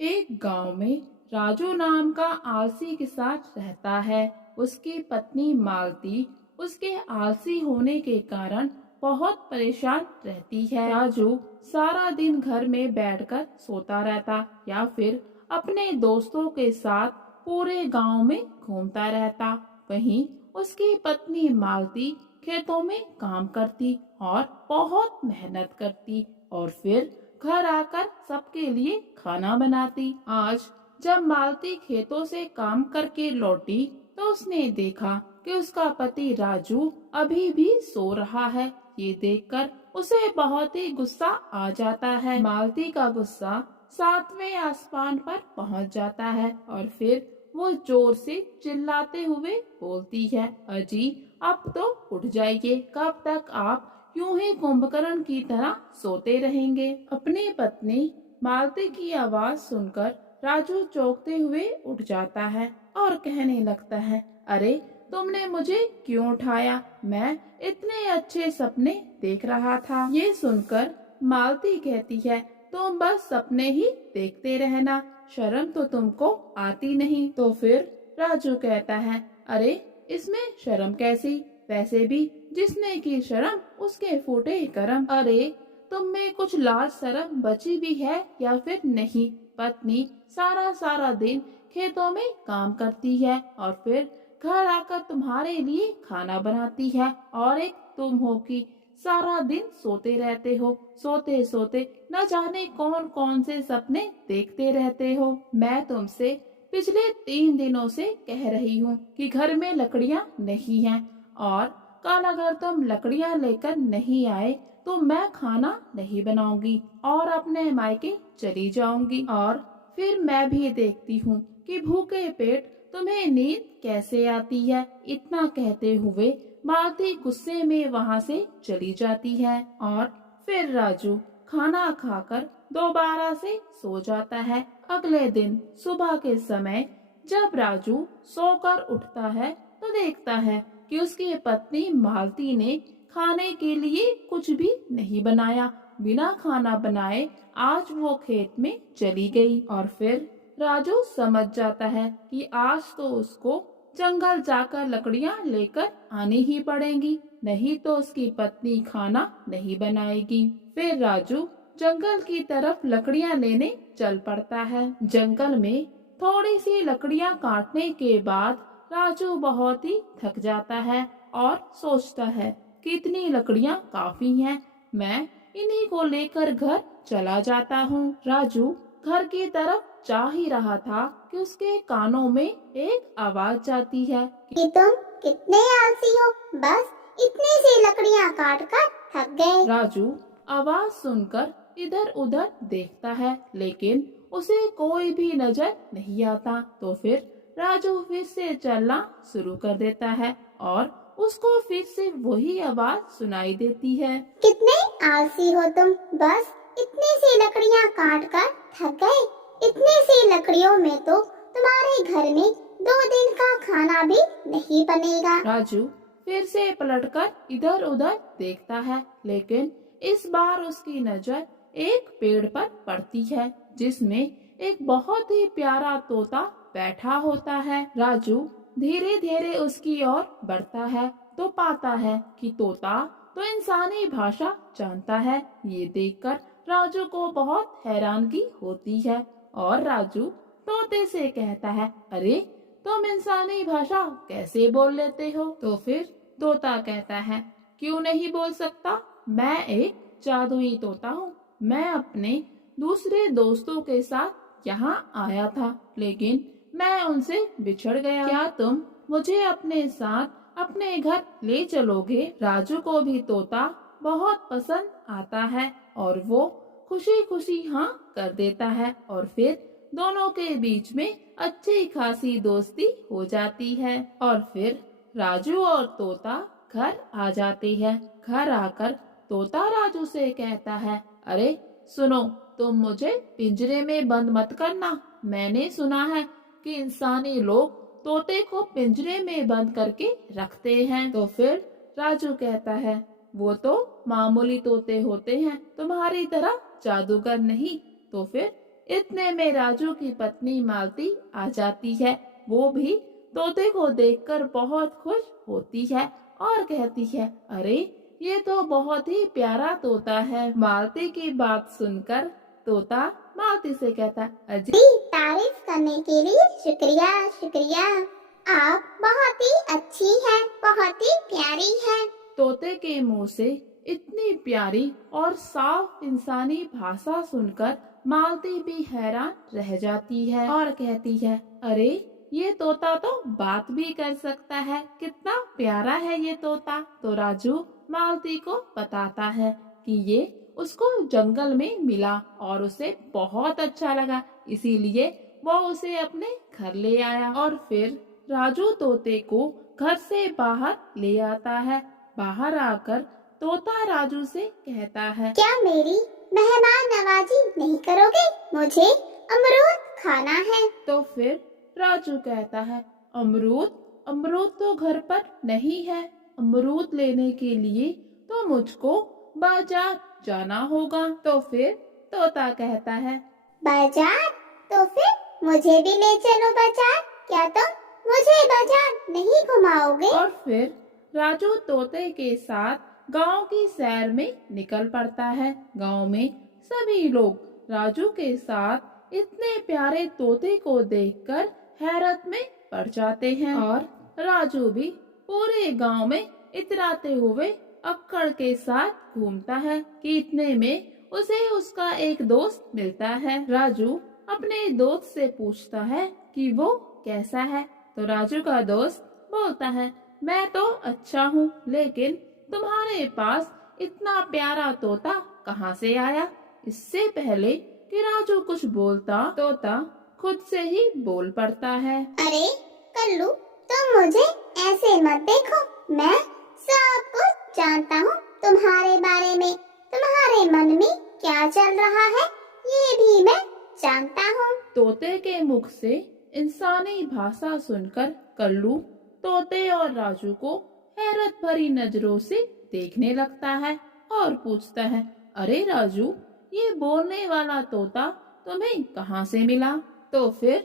एक गांव में राजू नाम का आलसी किसान रहता है। उसकी पत्नी मालती उसके आलसी होने के कारण बहुत परेशान रहती है। राजू सारा दिन घर में बैठकर सोता रहता या फिर अपने दोस्तों के साथ पूरे गांव में घूमता रहता। वहीं उसकी पत्नी मालती खेतों में काम करती और बहुत मेहनत करती और फिर घर आकर सबके लिए खाना बनाती। आज जब मालती खेतों से काम करके लौटी तो उसने देखा कि उसका पति राजू अभी भी सो रहा है। ये देखकर उसे बहुत ही गुस्सा आ जाता है। मालती का गुस्सा सातवें आसमान पर पहुंच जाता है और फिर वो जोर से चिल्लाते हुए बोलती है, अजी अब तो उठ जाइए, कब तक आप यूं ही कुंभकर्ण की तरह सोते रहेंगे। अपनी पत्नी मालती की आवाज सुनकर राजू चौंकते हुए उठ जाता है और कहने लगता है, अरे तुमने मुझे क्यों उठाया? मैं इतने अच्छे सपने देख रहा था। ये सुनकर मालती कहती है, तुम बस सपने ही देखते रहना, शर्म तो तुमको आती नहीं। तो फिर राजू कहता है, अरे इसमें शर्म कैसी? वैसे भी जिसने की शर्म उसके फूटे करम। अरे तुम में कुछ लाज शर्म बची भी है या फिर नहीं? पत्नी सारा सारा दिन खेतों में काम करती है और फिर घर आकर तुम्हारे लिए खाना बनाती है और एक तुम हो कि सारा दिन सोते रहते हो, सोते सोते न जाने कौन कौन से सपने देखते रहते हो। मैं तुमसे पिछले 3 दिनों से कह रही हूँ कि घर में लकड़ियाँ नहीं हैं और कल अगर तुम लकड़ियाँ लेकर नहीं आए तो मैं खाना नहीं बनाऊंगी और अपने मायके चली जाऊंगी और फिर मैं भी देखती हूँ कि भूखे पेट तुम्हें नींद कैसे आती है। इतना कहते हुए मालती गुस्से में वहाँ से चली जाती है और फिर राजू खाना खाकर दोबारा से सो जाता है। अगले दिन सुबह के समय जब राजू सोकर उठता है तो देखता है कि उसकी पत्नी मालती ने खाने के लिए कुछ भी नहीं बनाया। बिना खाना बनाए आज वो खेत में चली गई और फिर राजू समझ जाता है कि आज तो उसको जंगल जाकर लकड़ियां लेकर आनी ही पड़ेंगी, नहीं तो उसकी पत्नी खाना नहीं बनाएगी। फिर राजू जंगल की तरफ लकड़ियां लेने चल पड़ता है। जंगल में थोड़ी सी लकड़ियां काटने के बाद राजू बहुत ही थक जाता है और सोचता है कि इतनी लकड़ियां काफी हैं, मैं इन्हीं को लेकर घर चला जाता हूँ। राजू घर की तरफ जा ही रहा था कि उसके कानों में एक आवाज जाती है कि तुम कितने आलसी हो, बस इतनी सी लकड़ियां काट कर थक गए। राजू आवाज सुनकर इधर उधर देखता है लेकिन उसे कोई भी नजर नहीं आता। तो फिर राजू फिर से चलना शुरू कर देता है और उसको फिर से वही आवाज सुनाई देती है, कितने आलसी हो तुम, बस इतनी सी लकड़ियां काट कर थक गए। इतनी सी लकड़ियों में तो तुम्हारे घर में 2 दिन का खाना भी नहीं बनेगा। राजू फिर से पलटकर इधर उधर देखता है लेकिन इस बार उसकी नजर एक पेड़ पर पड़ती है जिसमें एक बहुत ही प्यारा तोता बैठा होता है। राजू धीरे धीरे उसकी ओर बढ़ता है तो पाता है कि तोता तो इंसानी भाषा जानता है। ये देखकर राजू को बहुत हैरानगी होती है और राजू तोते से कहता है, अरे तुम इंसानी भाषा कैसे बोल लेते हो? तो फिर तोता कहता है, क्यों नहीं बोल सकता, मैं एक जादुई तोता हूँ। मैं अपने दूसरे दोस्तों के साथ यहाँ आया था लेकिन मैं उनसे बिछड़ गया। क्या तुम मुझे अपने साथ अपने घर ले चलोगे? राजू को भी तोता बहुत पसंद आता है और वो खुशी खुशी हाँ कर देता है और फिर दोनों के बीच में अच्छी खासी दोस्ती हो जाती है और फिर राजू और तोता घर आ जाते हैं। घर आकर तोता राजू से कहता है, अरे सुनो, तुम मुझे पिंजरे में बंद मत करना। मैंने सुना है कि इंसानी लोग तोते को पिंजरे में बंद करके रखते हैं। तो फिर राजू कहता है, वो तो मामूली तोते होते हैं, तुम्हारी तरह जादूगर नहीं। तो फिर इतने में राजू की पत्नी मालती आ जाती है। वो भी तोते को देखकर बहुत खुश होती है और कहती है, अरे ये तो बहुत ही प्यारा तोता है। मालती की बात सुनकर तोता मालती से कहता, अजी जी, तारीफ करने के लिए शुक्रिया शुक्रिया। आप बहुत ही अच्छी हैं, बहुत ही प्यारी हैं। तोते के मुंह से इतनी प्यारी और साफ इंसानी भाषा सुनकर मालती भी हैरान रह जाती है और कहती है, अरे ये तोता तो बात भी कर सकता है, कितना प्यारा है ये तोता। तो राजू मालती को बताता है कि ये उसको जंगल में मिला और उसे बहुत अच्छा लगा, इसीलिए वो उसे अपने घर ले आया। और फिर राजू तोते को घर से बाहर ले आता है। बाहर आकर तोता राजू से कहता है, क्या मेरी मेहमान नवाजी नहीं करोगे? मुझे अमरूद खाना है। तो फिर राजू कहता है, अमरूद अमरूद तो घर पर नहीं है। अमरूद लेने के लिए तो मुझको बाजार जाना होगा। तो फिर तोता कहता है, बाजार? तो फिर मुझे भी ले चलो बाजार। क्या तुम मुझे बाजार नहीं घुमाओगे? और फिर राजू तोते के साथ गांव की सैर में निकल पड़ता है। गांव में सभी लोग राजू के साथ इतने प्यारे तोते को देखकर हैरत में पड़ जाते हैं और राजू भी पूरे गांव में इतराते हुए अक्कड़ के साथ घूमता है कि इतने में उसे उसका एक दोस्त मिलता है। राजू अपने दोस्त से पूछता है कि वो कैसा है। तो राजू का दोस्त बोलता है, मैं तो अच्छा हूँ, लेकिन तुम्हारे पास इतना प्यारा तोता कहाँ से आया? इससे पहले कि राजू कुछ बोलता, तोता खुद से ही बोल पड़ता है, अरे कल्लू, तुम मुझे ऐसे मत देखो। मैं सब कुछ जानता हूँ तुम्हारे बारे में। तुम्हारे मन में क्या चल रहा है ये भी मैं जानता हूँ। तोते के मुख से इंसानी भाषा सुनकर कल्लू तोते और राजू को हैरत भरी नजरों से देखने लगता है और पूछता है, अरे राजू, ये बोलने वाला तोता तुम्हें कहाँ से मिला? तो फिर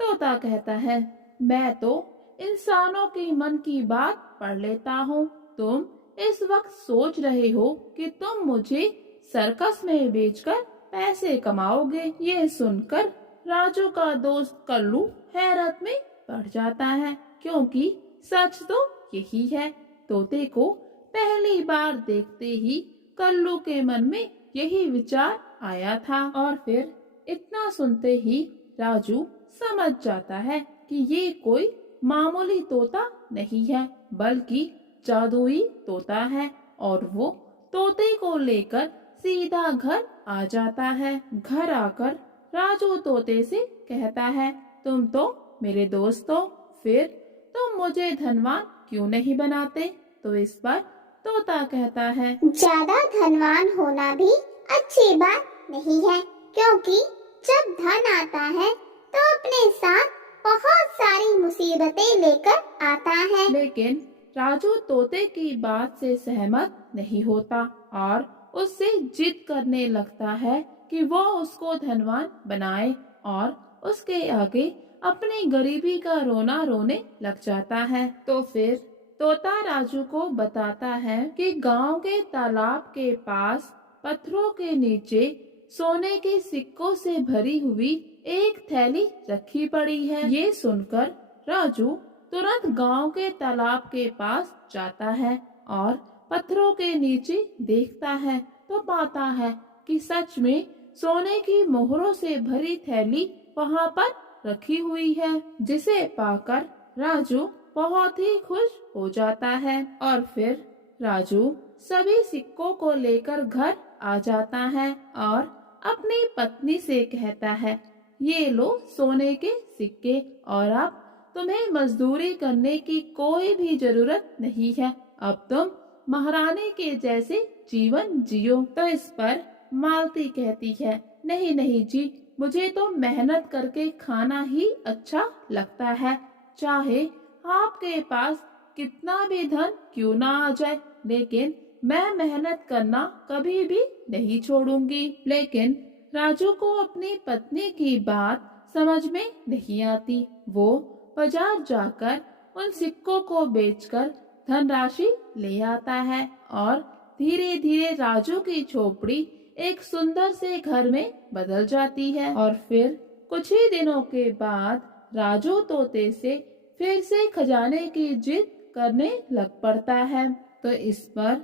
तोता कहता है, मैं तो इंसानों के मन की बात पढ़ लेता हूँ। तुम इस वक्त सोच रहे हो कि तुम मुझे सर्कस में बेचकर पैसे कमाओगे। ये सुनकर राजू का दोस्त कल्लू हैरत में पड़ जाता है, क्योंकि सच तो यही है। तोते को पहली बार देखते ही कल्लू के मन में यही विचार आया था और फिर इतना सुनते ही राजू समझ जाता है कि ये कोई मामूली तोता नहीं है, बल्कि जादुई तोता है। और वो तोते को लेकर सीधा घर आ जाता है। घर आकर राजू तोते से कहता है, तुम तो मेरे दोस्त हो, फिर तुम मुझे धनवान क्यों नहीं बनाते? तो इस पर तोता कहता है, ज्यादा धनवान होना भी अच्छी बात नहीं है, क्योंकि जब धन आता है तो अपने साथ बहुत सारी मुसीबतें लेकर आता है। लेकिन राजू तोते की बात से सहमत नहीं होता और उससे जिद करने लगता है कि वो उसको धनवान बनाए और उसके आगे अपनी गरीबी का रोना रोने लग जाता है। तो फिर तोता राजू को बताता है कि गांव के तालाब के पास पत्थरों के नीचे सोने के सिक्कों से भरी हुई एक थैली रखी पड़ी है। ये सुनकर राजू तुरंत गांव के तालाब के पास जाता है और पत्थरों के नीचे देखता है तो पाता है कि सच में सोने की मोहरों से भरी थैली वहाँ पर रखी हुई है, जिसे पाकर राजू बहुत ही खुश हो जाता है। और फिर राजू सभी सिक्कों को लेकर घर आ जाता है और अपनी पत्नी से कहता है, ये लो सोने के सिक्के और अब तुम्हें मजदूरी करने की कोई भी जरूरत नहीं है। अब तुम महारानी के जैसे जीवन जियो। तो इस पर मालती कहती है, नहीं नहीं जी, मुझे तो मेहनत करके खाना ही अच्छा लगता है, चाहे आपके पास कितना भी धन क्यों ना आ जाए, लेकिन मैं मेहनत करना कभी भी नहीं छोड़ूंगी। लेकिन राजू को अपनी पत्नी की बात समझ में नहीं आती। वो बाजार जाकर उन सिक्कों को बेचकर धनराशि ले आता है और धीरे धीरे राजू की झोपड़ी एक सुंदर से घर में बदल जाती है। और फिर कुछ ही दिनों के बाद राजू तोते से फिर से खजाने की जिद करने लग पड़ता है। तो इस पर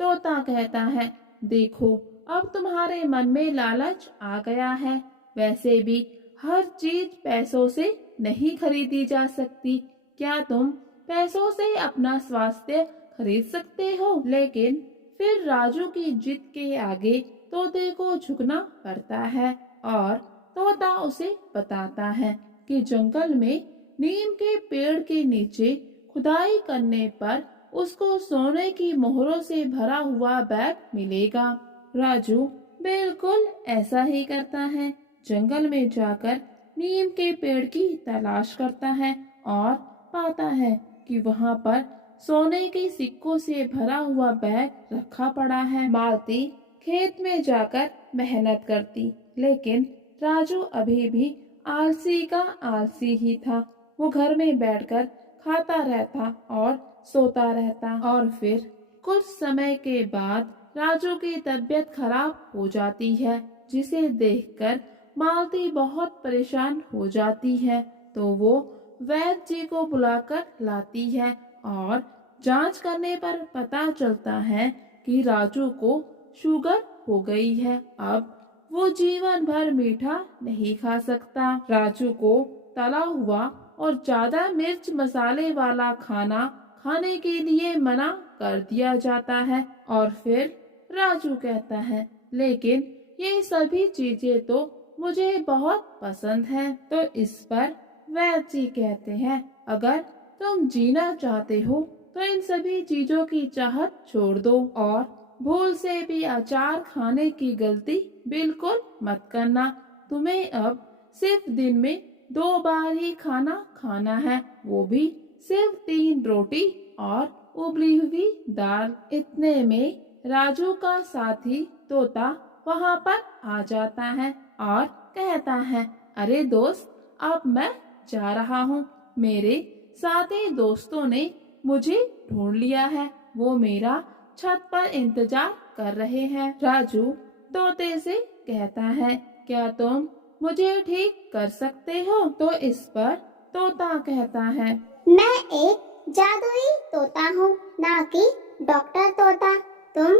तोता कहता है, देखो अब तुम्हारे मन में लालच आ गया है। वैसे भी हर चीज पैसों से नहीं खरीदी जा सकती। क्या तुम पैसों से अपना स्वास्थ्य खरीद सकते हो? लेकिन फिर राजू की जिद के आगे तोते को झुकना पड़ता है और तोता उसे बताता है कि जंगल में नीम के पेड़ के नीचे खुदाई करने पर उसको सोने की मोहरों से भरा हुआ बैग मिलेगा। राजू बिल्कुल ऐसा ही करता है। जंगल में जाकर नीम के पेड़ की तलाश करता है और पाता है कि वहाँ पर सोने के सिक्कों से भरा हुआ बैग रखा पड़ा है। मालती खेत में जाकर मेहनत करती, लेकिन राजू अभी भी आलसी का आलसी ही था। वो घर में बैठकर खाता रहता और सोता रहता। और फिर कुछ समय के बाद राजू की तबीयत खराब हो जाती है, जिसे देखकर मालती बहुत परेशान हो जाती है। तो वो वैद्य जी को बुलाकर लाती है और जांच करने पर पता चलता है कि राजू को शुगर हो गई है। अब वो जीवन भर मीठा नहीं खा सकता। राजू को तला हुआ और ज्यादा मिर्च मसाले वाला खाना खाने के लिए मना कर दिया जाता है। और फिर राजू कहता है, लेकिन ये सभी चीजें तो मुझे बहुत पसंद हैं। तो इस पर वैद्य जी कहते हैं, अगर तुम जीना चाहते हो तो इन सभी चीजों की चाहत छोड़ दो और भूल से भी अचार खाने की गलती बिल्कुल मत करना। तुम्हें अब सिर्फ दिन में 2 बार ही खाना खाना है, वो भी सिर्फ 3 रोटी और उबली हुई दाल। इतने में राजू का साथी तोता वहाँ पर आ जाता है और कहता है, अरे दोस्त, अब मैं जा रहा हूँ। मेरे साथी दोस्तों ने मुझे ढूंढ लिया है। वो मेरा छत पर इंतजार कर रहे हैं। राजू तोते से कहता है, क्या तुम मुझे ठीक कर सकते हो? तो इस पर तोता कहता है, मैं एक जादुई तोता हूँ, ना कि डॉक्टर तोता। तुम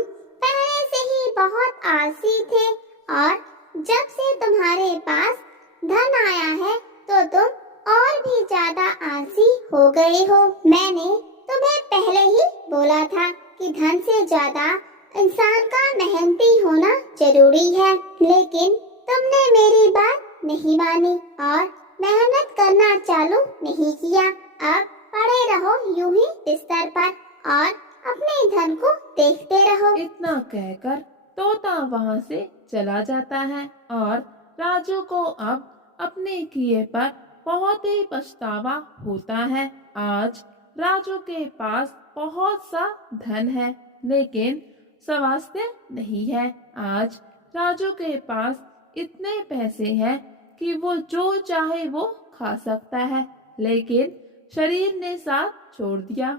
पहले से ही बहुत आलसी थे और जब से तुम्हारे पास धन आया है तो तुम और भी ज्यादा आलसी हो गए हो। मैंने तुम्हें पहले ही बोला था कि धन से ज्यादा इंसान का मेहनती होना जरूरी है, लेकिन तुमने मेरी बात नहीं मानी और मेहनत करना चालू नहीं किया। अब पड़े रहो यूं ही बिस्तर पर और अपने धन को देखते रहो। इतना कहकर तोता वहाँ से चला जाता है और राजू को अब अपने किए पर बहुत ही पछतावा होता है। आज राजू के पास बहुत सा धन है, लेकिन स्वास्थ्य नहीं है। आज राजू के पास इतने पैसे हैं कि वो जो चाहे वो खा सकता है, लेकिन शरीर ने साथ छोड़ दिया।